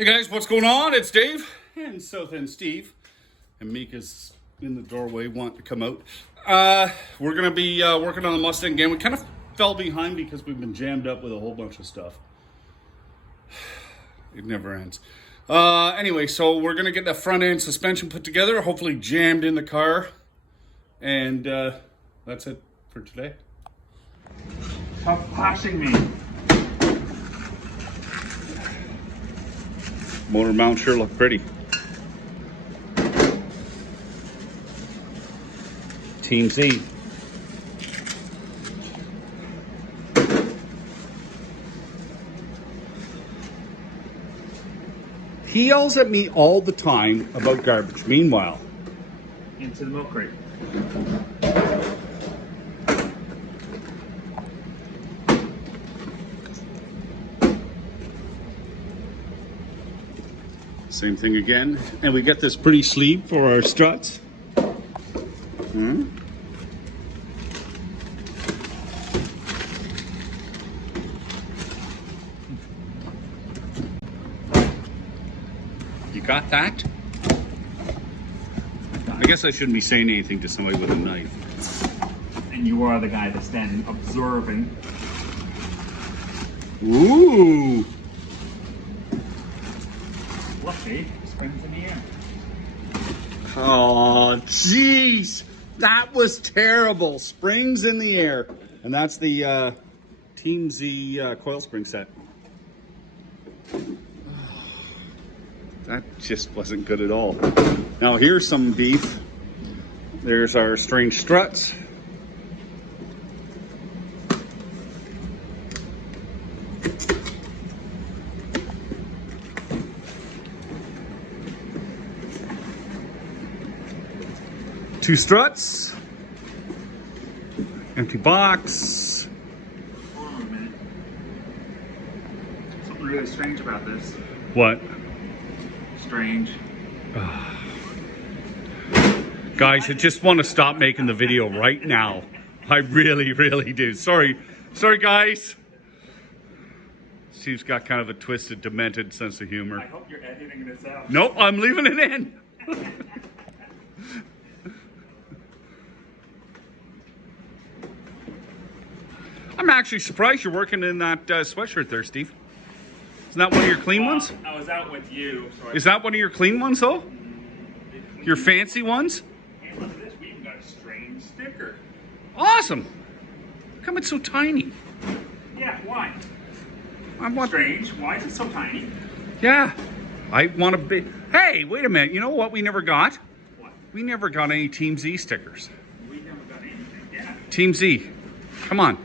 Hey guys, what's going on? It's Dave and South End Steve. And Mika's in the doorway wanting to come out. We're going to be working on the Mustang again. We kind of fell behind because we've been jammed up with a whole bunch of stuff. It never ends. Anyway, so we're going to get the front end suspension put together, hopefully jammed in the car. And that's it for today. Stop flashing me. Motor mount sure look pretty. Team Z. He yells at me all the time about garbage. Meanwhile, Into the milk crate. same thing again. And we get this pretty sleeve for our struts. You got that? I guess I shouldn't be saying anything to somebody with a knife. And you are the guy that's standing observing. Ooh! Lucky, springs in the air. Oh, jeez! That was terrible. Springs in the air. And that's the Team Z coil spring set. That just wasn't good at all. Now here's some beef. There's our strange struts. Two struts. Empty box. Hold on a minute. Something really strange about this. What? Strange. Guys, I just want to stop making the video right now. I really, really do. Sorry, guys. Steve's got kind of a twisted, demented sense of I humor. hope you're editing this out. Nope, I'm leaving it in. I'm actually surprised you're working in that sweatshirt there, Steve. Isn't that one of your clean ones? I was out with you. So Is that one of your clean ones, though? Your fancy ones? Hey, look at this. We even got a strange sticker. Awesome. How come it's so tiny? Yeah, why? I want. Strange. Why is it so tiny? Yeah, I want to be. Hey, wait a minute. You know what we never got? What? We never got any Team Z stickers. We never got anything. Yeah. Team Z, come on.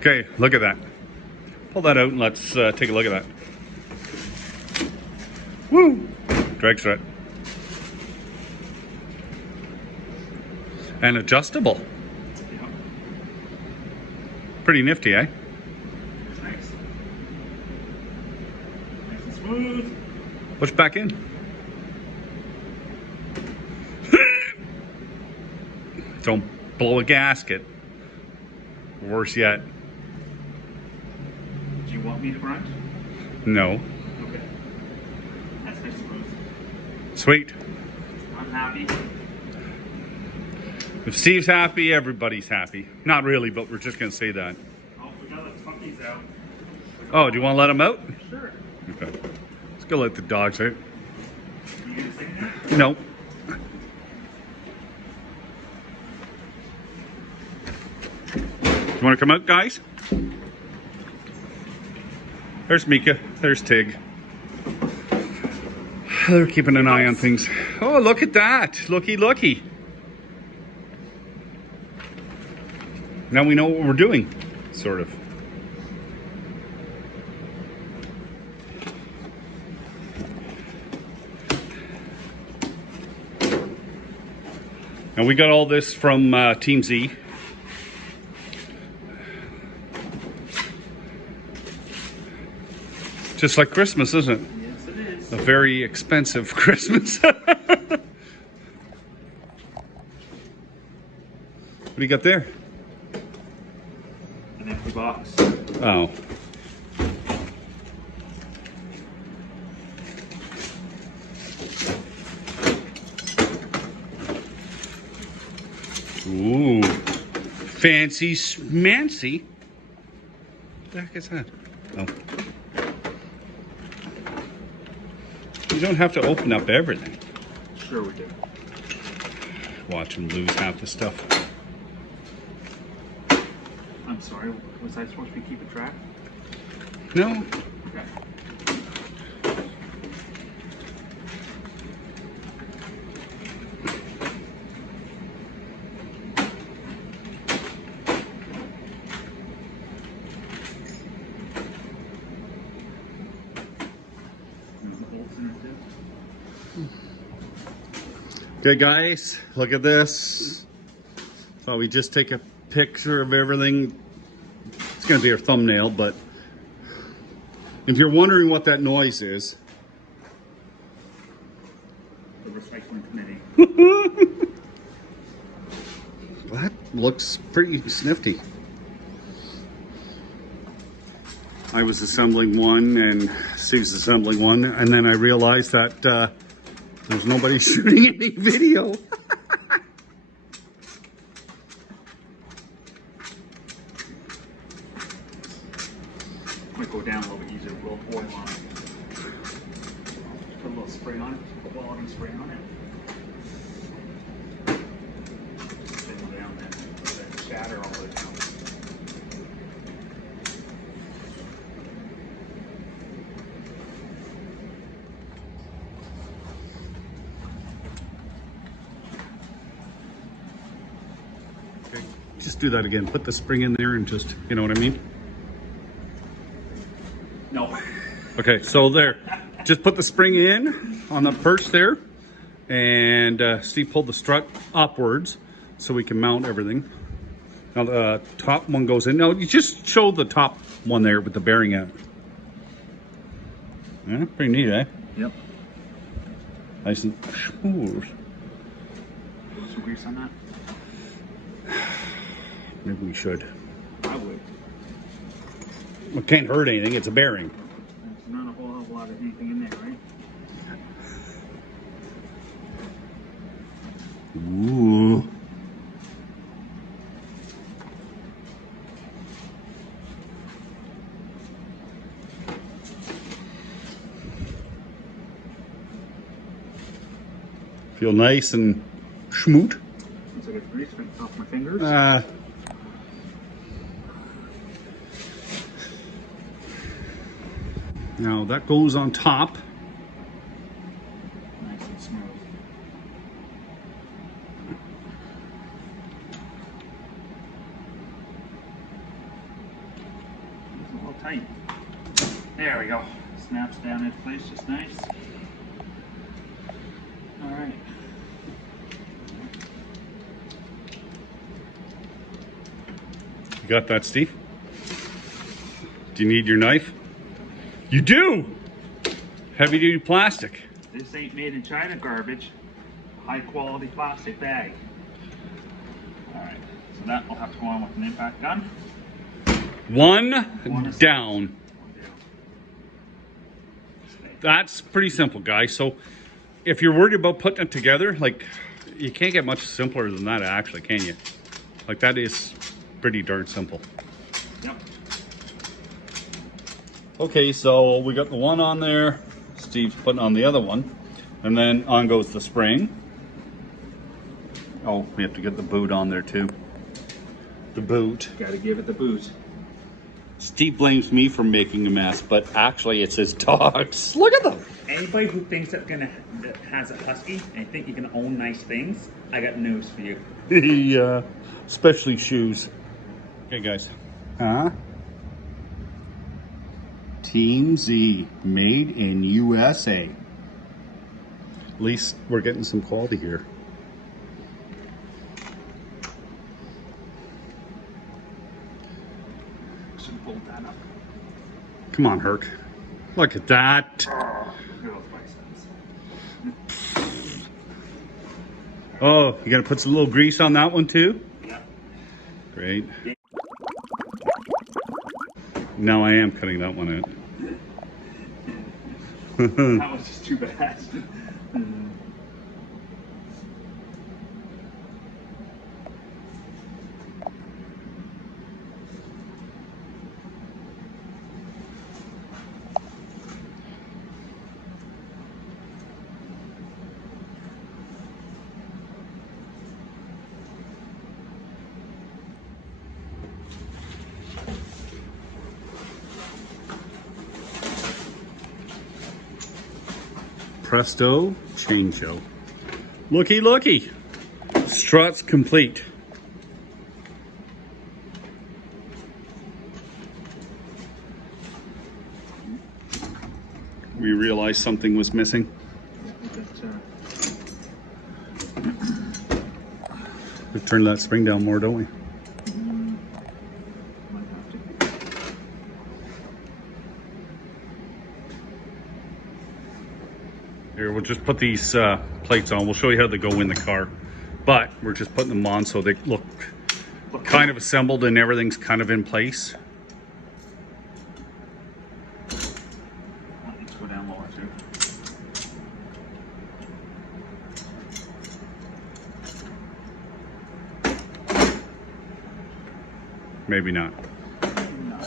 Okay, look at that. Pull that out and let's take a look at that. Woo! Drag strut. And adjustable. Yeah. Pretty nifty, eh? It's nice. Nice and smooth. Push back in. Don't blow a gasket. Worse yet. Do you want me to grunt? No. Okay. That's nice and smooth. Sweet. I'm happy. If Steve's happy, everybody's happy. Not really, but we're just going to say that. Oh, we gotta let puppies out. Oh, do you want to let them out? Sure. Okay. Let's go let the dogs out. You gonna sing that? No. You want to come out, guys? There's Mika. There's Tig. They're keeping an eye on things. Oh, look at that. Looky. Now we know what we're doing, sort of. And we got all this from Team Z. Just like Christmas, isn't it? Yes, it is. A very expensive Christmas. What do you got there? An empty box. Oh. Ooh. Fancy schmancy. What the heck is that? Oh. You don't have to open up everything. Sure we do. Watch him lose half the stuff. I'm sorry, was I supposed to be keeping track? No. Okay. Okay, guys, look at this. So we just take a picture of everything. It's going to be our thumbnail, but if you're wondering what that noise is, The recycling committee. that looks pretty snifty. I was assembling one and Steve's assembling one, and then I realized that there's nobody shooting any video. Might go down a little bit easier, a little oil on it. Put a little spray on it, put quality spray on it. Spin it down there, let it shatter all the way down. Okay, just do that again. Put the spring in there and just, you know what I mean? No. Okay, so there. Just put the spring in on the perch there. And Steve pulled the strut upwards so we can mount everything. Now the top one goes in. No, you just show the top one there with the bearing at. Yeah, pretty neat, eh? Yep. Nice and smooth. Put some grease on that? Maybe we should. I would. It can't hurt anything. It's a bearing. There's not a whole lot of anything in there, right? Ooh. Feel nice and schmoot. Once I get the grease off my fingers. Now that goes on top. Nice and smooth. It's a little tight. There we go. Snaps down in place just nice. All right. You got that, Steve? Do you need your knife? You do! Heavy duty plastic. This ain't made in China garbage. High quality plastic bag. Alright, so that will have to go on with an impact gun. One One down. That's pretty simple, guys. So if you're worried about putting it together, like, you can't get much simpler than that, actually, can you? Like, that is pretty darn simple. Yep. Okay, so we got the one on there. Steve's putting on the other one. And then on goes the spring. Oh, we have to get the boot on there too. The boot. Gotta give it the boot. Steve blames me for making a mess, but actually it's his dogs. Look at them. Anybody who thinks that has a husky and think you can own nice things, I got news for you. Yeah, especially shoes. Okay, guys. Huh? Team Z, made in USA. At least we're getting some quality here. Should pull that up. Come on, Herc. Look at that. Oh, look at those biceps. Oh, you gotta put some little grease on that one too? Yeah. Great. Now I am cutting that one out. That was just too bad. presto, chain show. Looky, looky. Struts complete. We realized something was missing. We turned that spring down more, don't we? Here, we'll just put these plates on. We'll show you how they go in the car. But we're just putting them on so they look kind of assembled and everything's kind of in place. Let's go down lower too. Maybe not. No.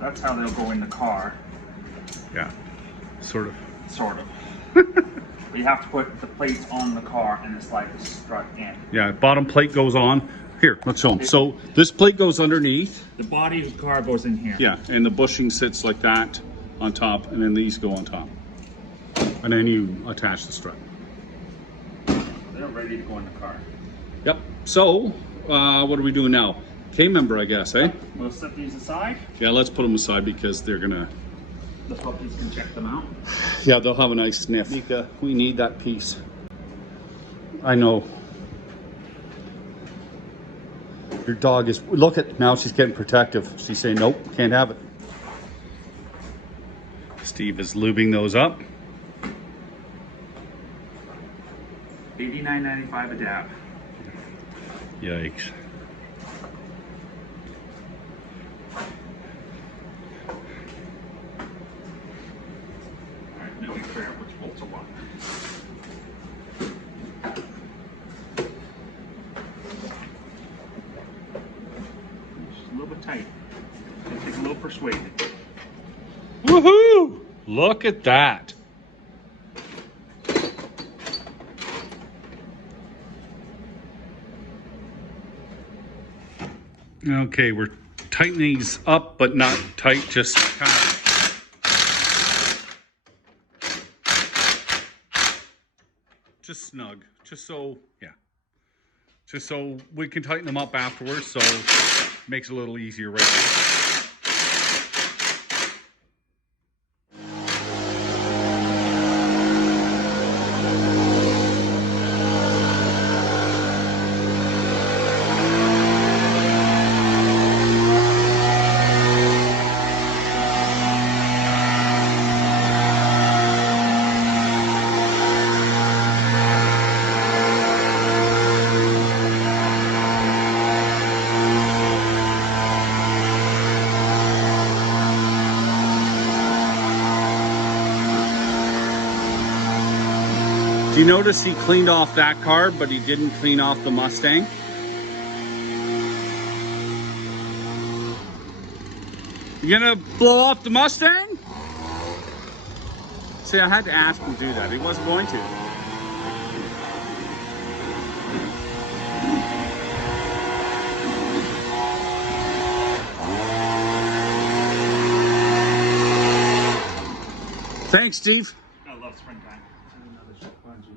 That's how they'll go in the car. Yeah, sort of. Sort of. But you have to put the plates on the car and it's like the strut in. Yeah, bottom plate goes on. Here, let's show them. So this plate goes underneath. The body of the car goes in here. Yeah, and the bushing sits like that on top, and then these go on top. And then you attach the strut. They're ready to go in the car. Yep. So, what are we doing now? K-member, I guess, eh? We'll set these aside. Yeah, let's put them aside because they're gonna... The puppies can check them out. Yeah, they'll have a nice sniff. Mika, we need that piece. I know. Your dog is... Look at... Now she's getting protective. She's saying, nope, can't have it. Steve is lubing those up. $89.95 a dab. Yikes. Alright, now we figure out which bolts are what. Just a little bit tight. It takes a little persuading. Woohoo! Look at that. Okay, we're tightening these up, but not tight, just kind of. Just snug, just so, yeah. Just so we can tighten them up afterwards, so it makes it a little easier right now. Do you notice he cleaned off that car, but he didn't clean off the Mustang? You gonna blow off the Mustang? See, I had to ask him to do that. He wasn't going to. Thanks, Steve. I love springtime. Another short bungee.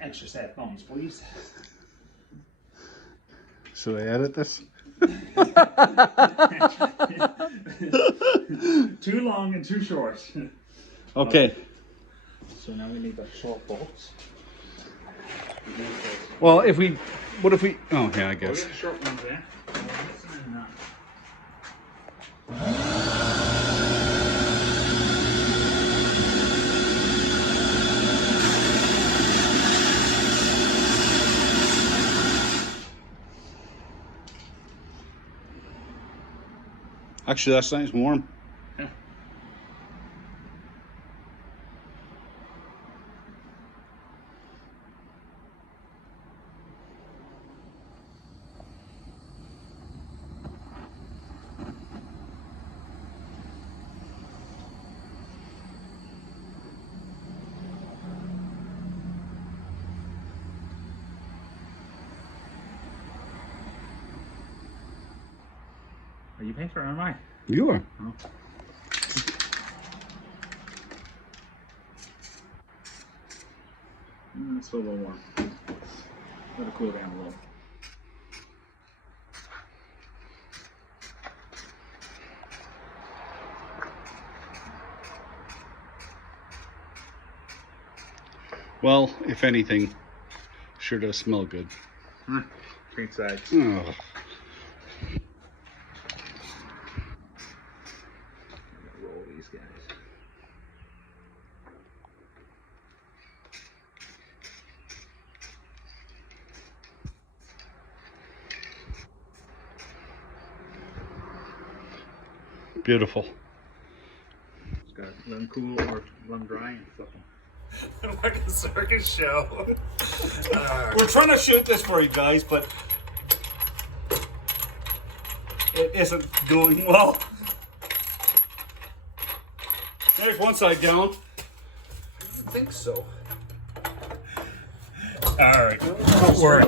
Extra set thumbs, please. Should I edit this? Too long and too short. Okay. So now we need the short bolts. Well, what if we, oh yeah, I We'll guess. get the short ones there. Actually, that's nice and warm. Yeah. Are you paying for it or am I? You are. Oh. It's still a little warm. Let it cool down a little. Well, if anything, sure does smell good. Treat sides. Oh. Roll these guys. Beautiful. Just gotta let them cool or let them dry and stuff. Like a circus show. We're trying to shoot this for you guys, but it isn't going well. There's one side down. I think so. Alright, don't worry.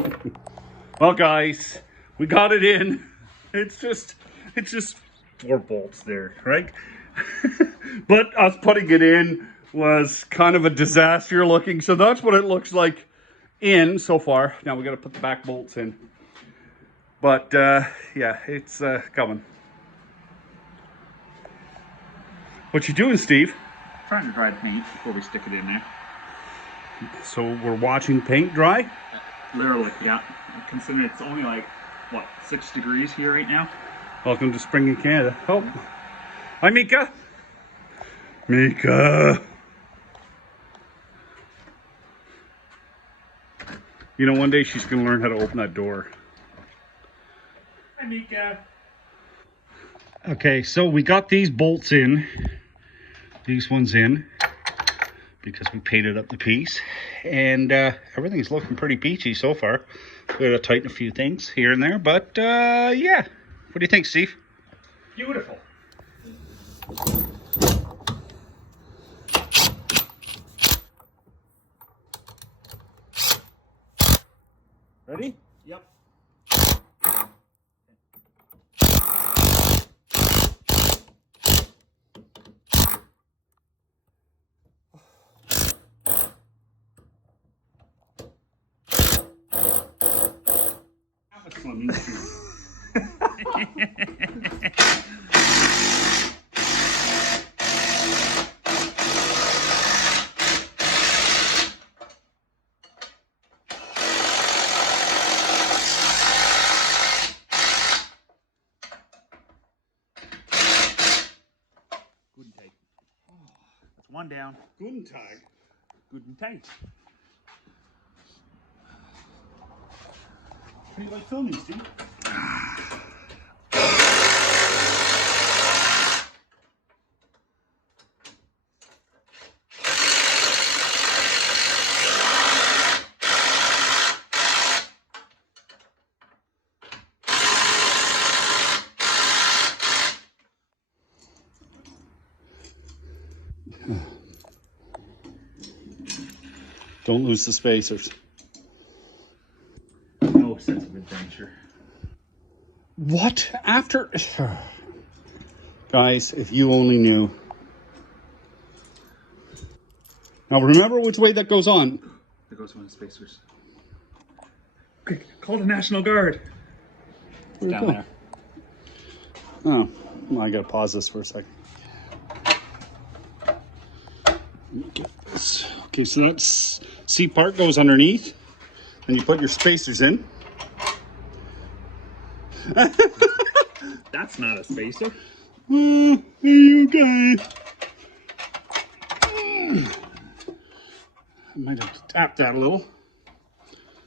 Well, guys, we got it in. It's just 4 bolts there, right? But us putting it in was kind of a disaster looking. So that's what it looks like in so far. Now we got to put the back bolts in. But yeah, it's coming. What you doing, Steve? Trying to dry the paint before we stick it in there. So we're watching paint dry? Literally, yeah. Considering it's only like, what, 6 degrees here right now? Welcome to spring in Canada. Oh, hi, Mika. Mika. You know, one day she's going to learn how to open that door. Hi, Mika. Okay, so we got these bolts in. These ones in. Because we painted up the piece. And everything's looking pretty peachy so far. We got to tighten a few things here and there. But yeah. What do you think, Steve? Beautiful. Ready? Yep. Good and tight. Oh, that's one down. Guten Tag. Good and tight. How do you like filming, Steve? Don't lose the spacers. No sense of adventure. What? After... Guys, if you only knew. Now remember which way that goes on. There goes one of the spacers. Quick, call the National Guard. It's down there. Oh, well, I gotta pause this for a second. Let me get this. Okay, so that's C part goes underneath, and you put your spacers in. That's not a spacer. Oh, there you guys. I might have to tap that a little.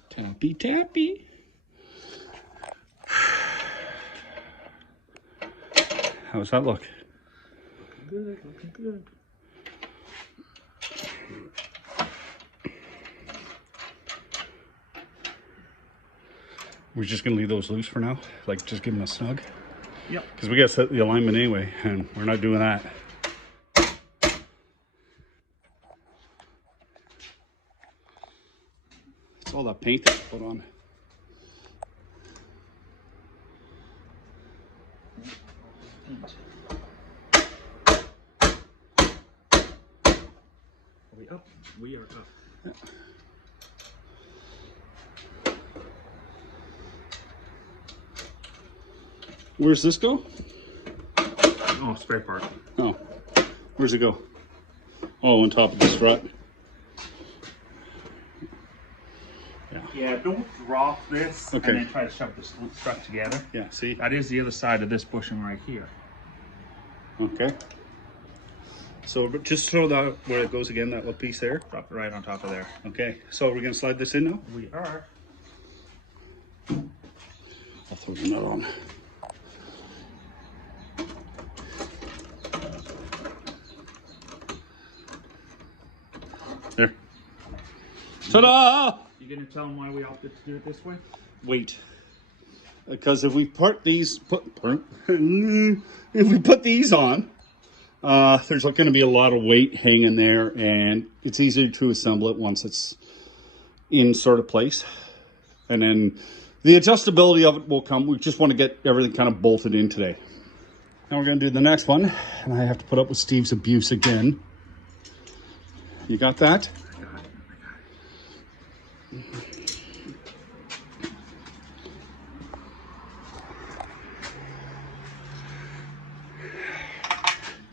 Tappy, tappy. How's that look? Good, looking good. We're just gonna leave those loose for now, like just give them a snug. Yep. Because we gotta set the alignment anyway, and we're not doing that. It's all that paint that we put on. Are we up? We are up. Yeah. Where's this go? Oh, spare part. Oh, where's it go? Oh, on top of the strut. Yeah, don't drop this Okay. and then try to shove the strut together. Yeah, see? That is the other side of this bushing right here. Okay. So just throw that where it goes again, that little piece there. Drop it right on top of there. Okay, so we're gonna slide this in now? We are. I'll throw the nut on. There. Ta-da! You gonna tell them why we opted to do it this way? Wait. Because if we put these on, there's going to be a lot of weight hanging there, and it's easier to assemble it once it's in sort of place. And then the adjustability of it will come. We just want to get everything kind of bolted in today. Now we're going to do the next one, and I have to put up with Steve's abuse again. You got that?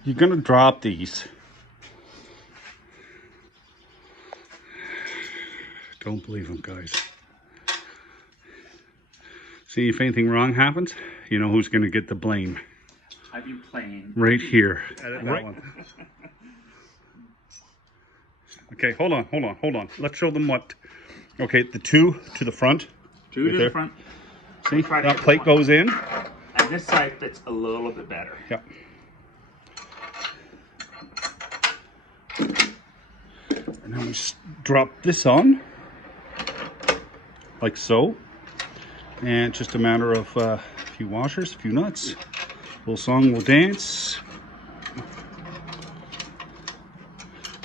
You're gonna drop these. Don't believe them, guys. See, if anything wrong happens, you know who's gonna get the blame. I've been playing. Right here. Edit that one. Okay, hold on. Let's show them what. Okay, the two to the front. Two right to there. the front. See, Try to that get plate one. goes in. And this side fits a little bit better. Yep. And then we just drop this on, like so. And it's just a matter of a few washers, a few nuts. Little song will dance.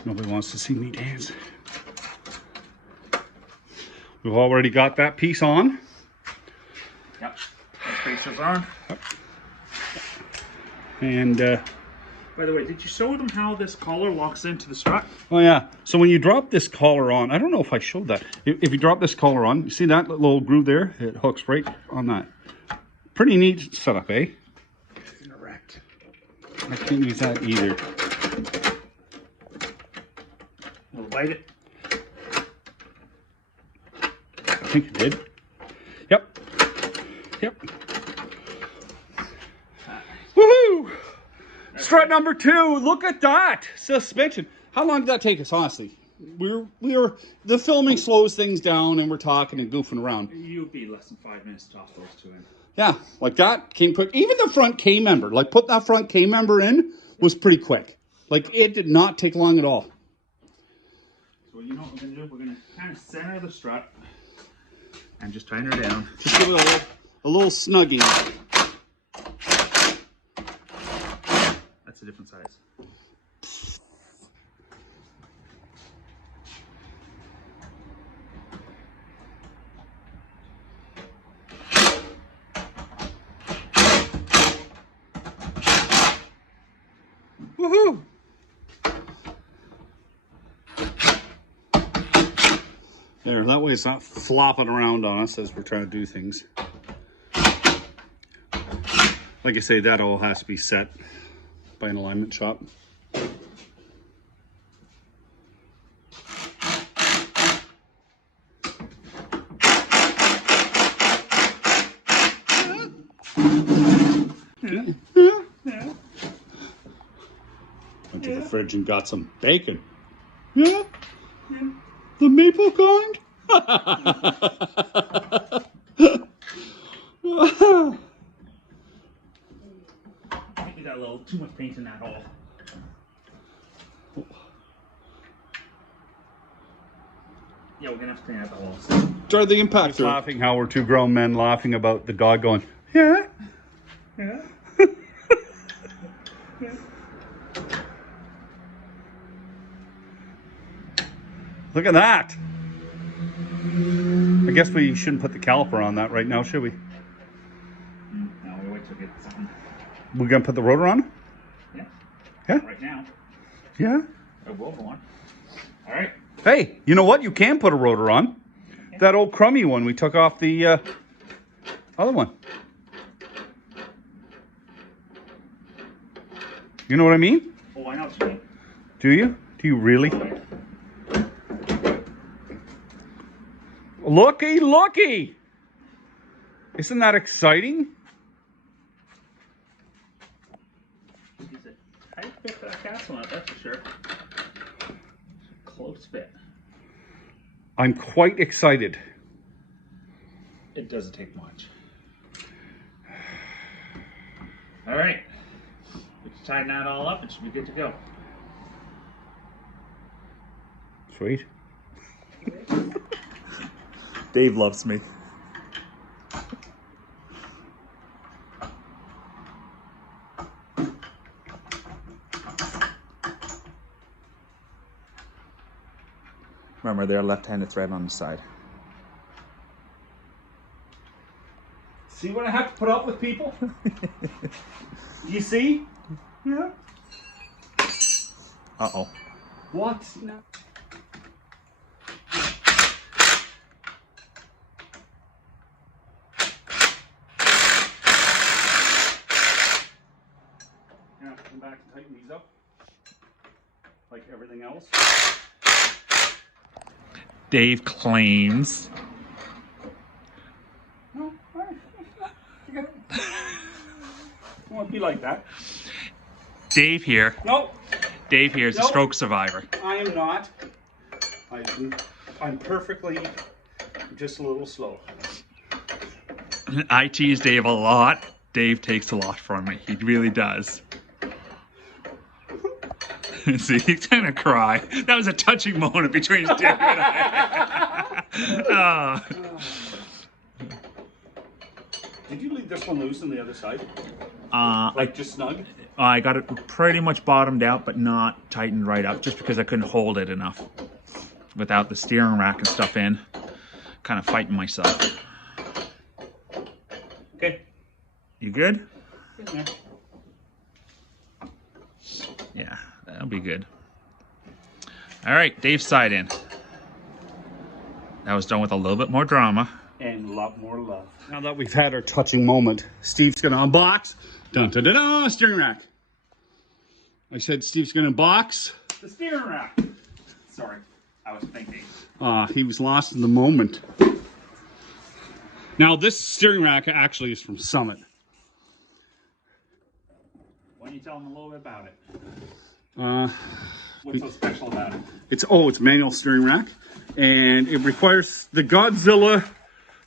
Nobody wants to see me dance. We've already got that piece on. Yep. Spacers on. And By the way, did you show them how this collar locks into the strut? oh yeah, so when you drop this collar on, I don't know if I showed that. If you drop this collar on, you see that little groove there? It hooks right on that. Pretty neat setup, eh? It's erect. I can't use that either. We'll bite it. I think it did. Yep. Woohoo! Strut number 2. Look at that suspension. How long did that take us, honestly? We were the filming slows things down, and we're talking and goofing around. You'd be less than 5 minutes to toss those two in. Yeah, like that came quick. Even the front K member, like put that front K member in, was pretty quick. Like it did not take long at all. So you know what we're gonna do? We're gonna kind of center the strut and just tighten her down. Just give it a little snugging. That's a different size. Woohoo! There, that way it's not flopping around on us as we're trying to do things. Like I say, that all has to be set by an alignment shop. Went to the fridge and got some bacon. Yeah? The maple kind? I think we got a little too much paint in that hole. Yeah, we're gonna have to clean out the holes. Try the impact. Laughing how we're two grown men laughing about the dog going, yeah? Yeah. Look at that. I guess we shouldn't put the caliper on that right now, should we? No, we wait till we get something. We're gonna put the rotor on? Yeah. Yeah? Right now. Yeah. I will go on. All right. Hey, you know what? You can put a rotor on. Okay. That old crummy one we took off the other one. You know what I mean? Oh, I know what you mean. Do you? Do you really? Looky, looky! Isn't that exciting? He's a tight fit for that castle out, that's for sure. Close fit. I'm quite excited. It doesn't take much. All right. We can tighten that all up. It should be good to go. Sweet. Dave loves me. Remember, they're left-handed thread on the side. See what I have to put up with, people? You see? Yeah. Uh-oh. What? No. Now come back and tighten these up. Like everything else. Dave claims. No, it won't be like that. Dave here. No, Dave here is a Nope. stroke survivor. I am not. I'm perfectly just a little slow. I tease Dave a lot. Dave takes a lot from me. He really does. See, he's gonna cry. That was a touching moment between Dave and I. Oh. Did you leave this one loose on the other side? I Just snug? got it pretty much bottomed out, but not tightened right up, just because I couldn't hold it enough without the steering rack and stuff in. Kind of fighting myself. Okay. You good? Yeah. Yeah, that'll be good. All right, Dave's side in. That was done with a little bit more drama. And a lot more love. Now that we've had our touching moment, Steve's gonna unbox. Dun dun dun dun, steering rack. I said Steve's gonna unbox. The steering rack. Sorry, I was thinking. He was lost in the moment. Now this steering rack actually is from Summit. Why don't you tell them a little bit about it? Uh, What's so special about it? it's manual steering rack, and it requires the Godzilla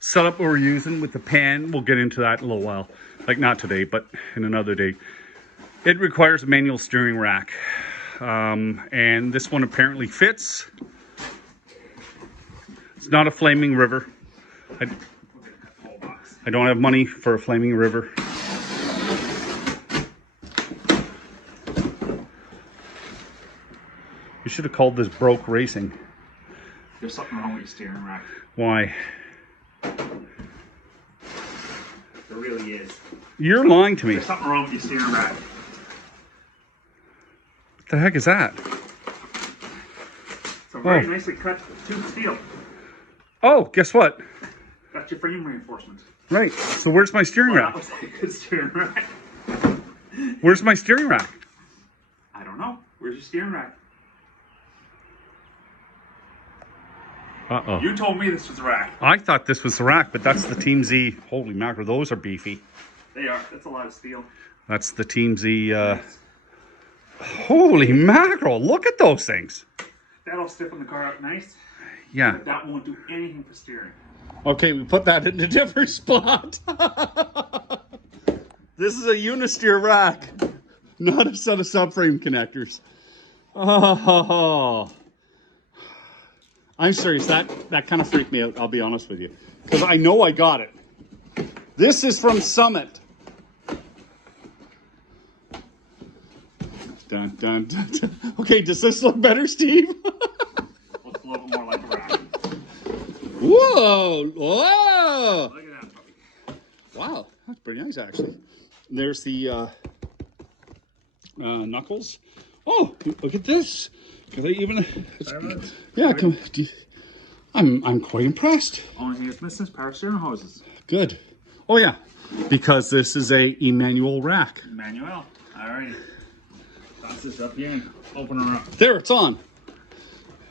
setup we're using with the pan. We'll get into that in a little while. Like not today, but in another day. It requires a manual steering rack. And this one apparently fits. It's not a Flaming River. I don't have money for a Flaming River. You should have called this Broke Racing. There's something wrong with your steering rack. Why? There really is. You're lying to me. There's something wrong with your steering rack. What the heck is that? It's a very nicely cut tube steel. Oh, guess what? Got your frame reinforcements. Right. So where's my steering Well, rack? that was a good steering rack. Where's my steering rack? I don't know. Where's your steering rack? Uh-oh. You told me this was a rack. I thought this was the rack, but that's the Team Z. Holy mackerel, those are beefy. They are. That's a lot of steel. That's the Team Z. Holy mackerel, look at those things. That'll stiffen the car up nice. Yeah. But that won't do anything for steering. Okay, we put that in a different spot. This is a Unisteer rack, not a set of subframe connectors. Oh. I'm serious, that kind of freaked me out, I'll be honest with you. Because I know I got it. This is from Summit. Dun, dun, dun, dun. Okay, does this look better, Steve? Looks a little bit more like a rack. Whoa! Whoa! Look at that puppy. Wow, that's pretty nice, actually. There's the knuckles. Oh, look at this. Can I even? Yeah, come. I'm quite impressed. Only thing it's missing is power steering hoses. Good. Oh yeah, because this is a Emmanuel rack. Emmanuel. Alrighty. Toss this up here and open her up. There, it's on.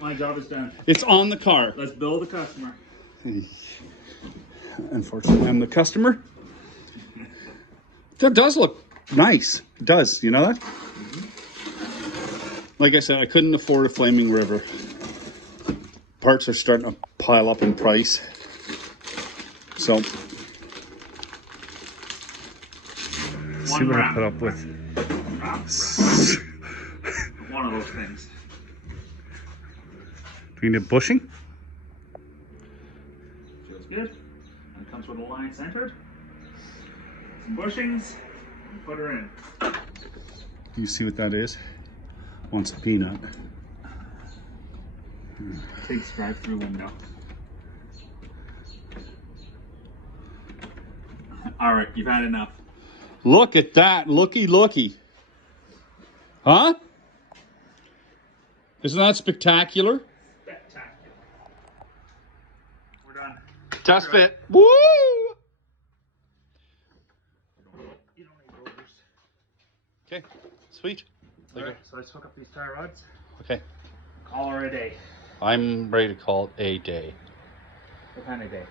My job is done. It's on the car. Let's bill the customer. Unfortunately, I'm the customer. That does look nice. It does. You know that? Like I said, I couldn't afford a Flaming River. Parts are starting to pile up in price. So, see what I put up with. One of those things. Do we need bushing? Feels good. And it comes with a line centered. Some bushings. And put her in. You see what that is? Wants a peanut. Takes drive-through window. All right, you've had enough. Look at that. Looky. Huh? Isn't that spectacular? Spectacular. We're done. Test fit. Woo! You don't need rotors. Okay, sweet. All right, so let's hook up these tie rods. Okay. Call her a day. I'm ready to call it a day. What kind of day?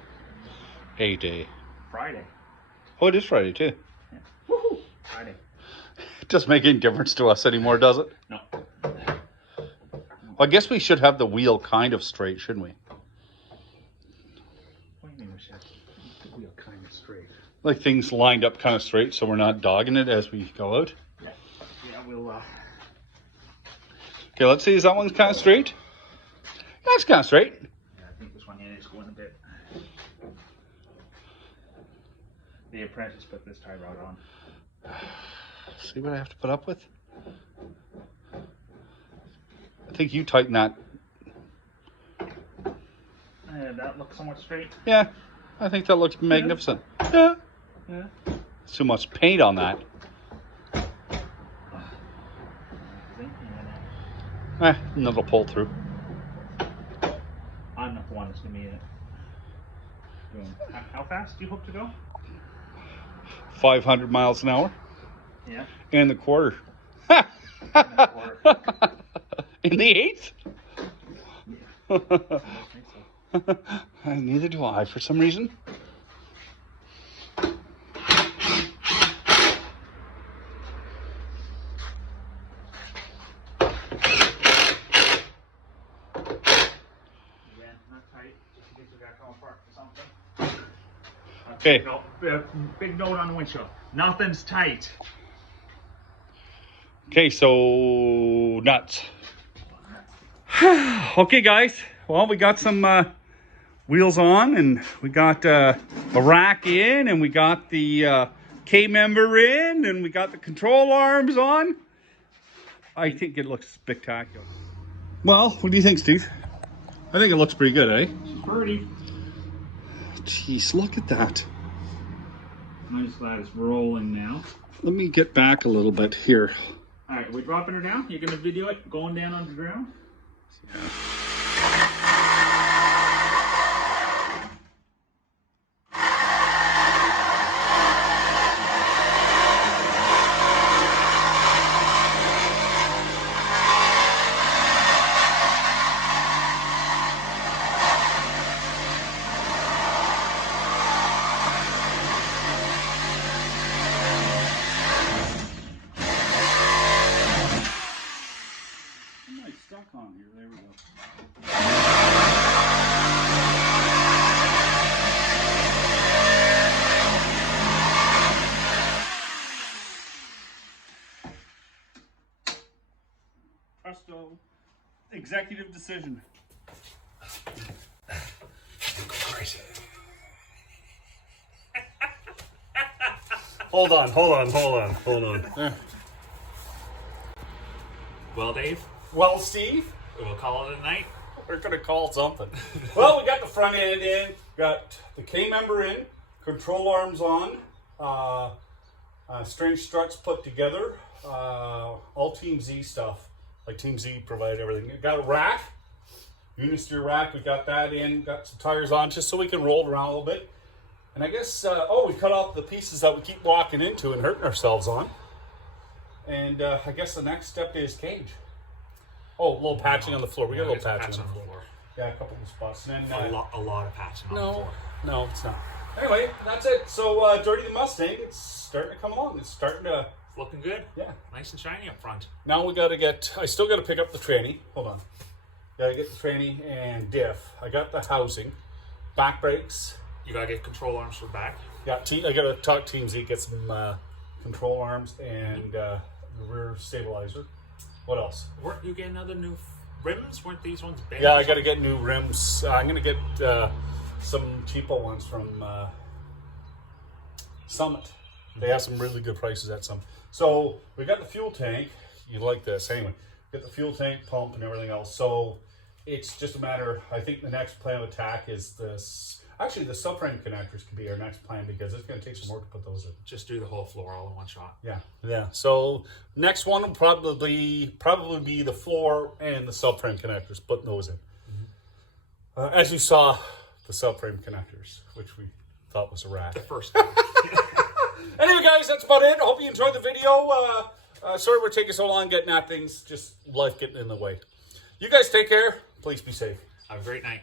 A day. Friday. Oh, it is Friday too. Yeah. Woohoo! Friday. It doesn't make any difference to us anymore, does it? No. Well, I guess we should have the wheel kind of straight, shouldn't we? What do you mean we should have the wheel kind of straight? Like things lined up kind of straight so we're not dogging it as we go out. Yeah. Yeah, we'll Okay, let's see. Is that one kind of straight? That's kind of straight. Yeah, I think this one here is going a bit. The apprentice put this tie rod on. See what I have to put up with? I think you tighten that. That looks somewhat straight. Yeah, I think that looks magnificent. Yeah. Yeah. Too much paint on that. And it'll pull through. I'm not the one that's going to be in it. How fast do you hope to go? 500 miles an hour. Yeah. In the quarter. In the eighth? I don't think so. Neither do I, for some reason. Okay. Big note on the windshield. Nothing's tight. Okay, so nuts. Okay, guys. Well, we got some wheels on, and we got a rack in, and we got the K-member in, and we got the control arms on. I think it looks spectacular. Well, what do you think, Steve? I think it looks pretty good, eh? She's pretty. Jeez, look at that. I'm just glad it's rolling now. Let me get back a little bit here. All right, we're dropping her down. You're going to video it going down on the ground? Yeah. Stuck on here. There we go. Presto. Executive decision. Hold on. Well, Dave, Well, Steve, we'll call it a night. we're gonna call something. Well, we got the front end in, got the K-member in, control arms on, Strange struts put together. All Team Z stuff. Like Team Z provided everything. We got a rack. Unisteer rack. We got that in. Got some tires on just so we can roll it around a little bit. And I guess, we cut off the pieces that we keep walking into and hurting ourselves on. And I guess the next step is cage. Oh, a little patching on the floor. We got a little patching on the floor. Yeah, a couple of spots. And then, a lot of patching on the floor. No, it's not. Anyway, that's it. So, Dirty the Mustang, it's starting to come along. It's starting to... It's looking good. Yeah. Nice and shiny up front. Now we got to get... I still got to pick up the tranny. Hold on. Got to get the tranny and diff. I got the housing. Back brakes. You got to get control arms for back. Yeah, I got to talk Team Z, get some control arms and the rear stabilizer. What else? Weren't you getting other new rims? Weren't these ones bent? Yeah, I got to get new rims. I'm going to get some cheaper ones from Summit. They have some really good prices at some. So we got the fuel tank. You like this. Anyway, get the fuel tank, pump, and everything else. So it's just a matter, I think the next plan of attack is this. Actually, the subframe connectors could be our next plan because it's going to take some work to put those in. Just do the whole floor all in one shot. Yeah. So next one will probably be the floor and the subframe connectors. Putting those in. As you saw, the subframe connectors, which we thought was a rat. The first time. Anyway, guys, that's about it. I hope you enjoyed the video. Sorry we're taking so long getting at things. Just life getting in the way. You guys take care. Please be safe. Have a great night.